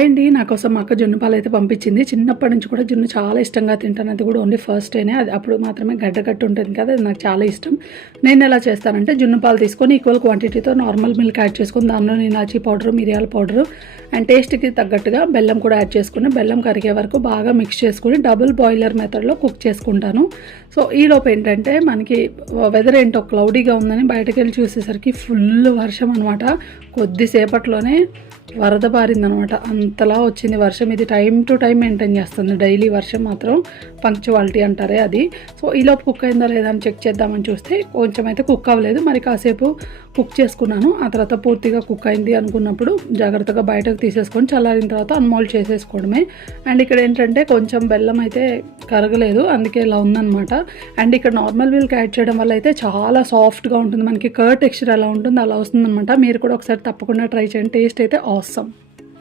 Hi అండి. నా కోసం మా అక్క జున్ను పాలు అయితే పంపించింది. చిన్నప్పటి నుంచి కూడా జున్ను చాలా ఇష్టంగా తింటాను. అది కూడా ఓన్లీ ఫస్ట్ టైమే. అది అప్పుడు మాత్రమే గడ్డ ఉంటుంది కదా, అది నాకు చాలా ఇష్టం. నేను ఎలా చేస్తానంటే జున్ను పాలు తీసుకొని ఈక్వల్ క్వాంటిటీతో నార్మల్ మిల్క్ యాడ్ చేసుకొని దానిలో ఇలాచీ పౌడరు, మిరియాల పౌడరు అండ్ టేస్ట్కి తగ్గట్టుగా బెల్లం కూడా యాడ్ చేసుకుని బెల్లం కరిగే వరకు బాగా మిక్స్ చేసుకుని డబుల్ బాయిలర్ మెథడ్లో కుక్ చేసుకుంటాను. సో ఈలోపు ఏంటంటే మనకి వెదర్ ఏంటో క్లౌడీగా ఉందని బయటకు వెళ్ళి చూసేసరికి ఫుల్ వర్షం అనమాట. కొద్దిసేపట్లోనే వరద పారిందనమాట. అంతలా వచ్చింది వర్షం. ఇది టైం టు టైం మెయింటైన్ చేస్తుంది డైలీ వర్షం మాత్రం, పంక్చువాలిటీ అంటారే అది. సో ఈలోపు కుక్ అయిందా లేదా అని చెక్ చేద్దామని చూస్తే కొంచెం అయితే కుక్ అవ్వలేదు. మరి కాసేపు కుక్ చేసుకున్నాను. ఆ తర్వాత పూర్తిగా కుక్ అయింది అనుకున్నప్పుడు జాగ్రత్తగా బయటకు తీసేసుకొని చల్లారిన తర్వాత అన్మోల్డ్ చేసేసుకోవడమే. అండ్ ఇక్కడ ఏంటంటే కొంచెం బెల్లం అయితే కరగలేదు, అందుకే ఇలా ఉందన్నమాట. అండ్ ఇక్కడ నార్మల్ మిల్క్ యాడ్ చేయడం వల్ల అయితే చాలా సాఫ్ట్గా ఉంటుంది. మనకి కర్డ్ టెక్స్చర్ ఎలా ఉంటుందో అలా వస్తుందన్నమాట. మీరు కూడా ఒకసారి తప్పకుండా ట్రై చేయండి. టేస్ట్ అయితే ఆసమ్.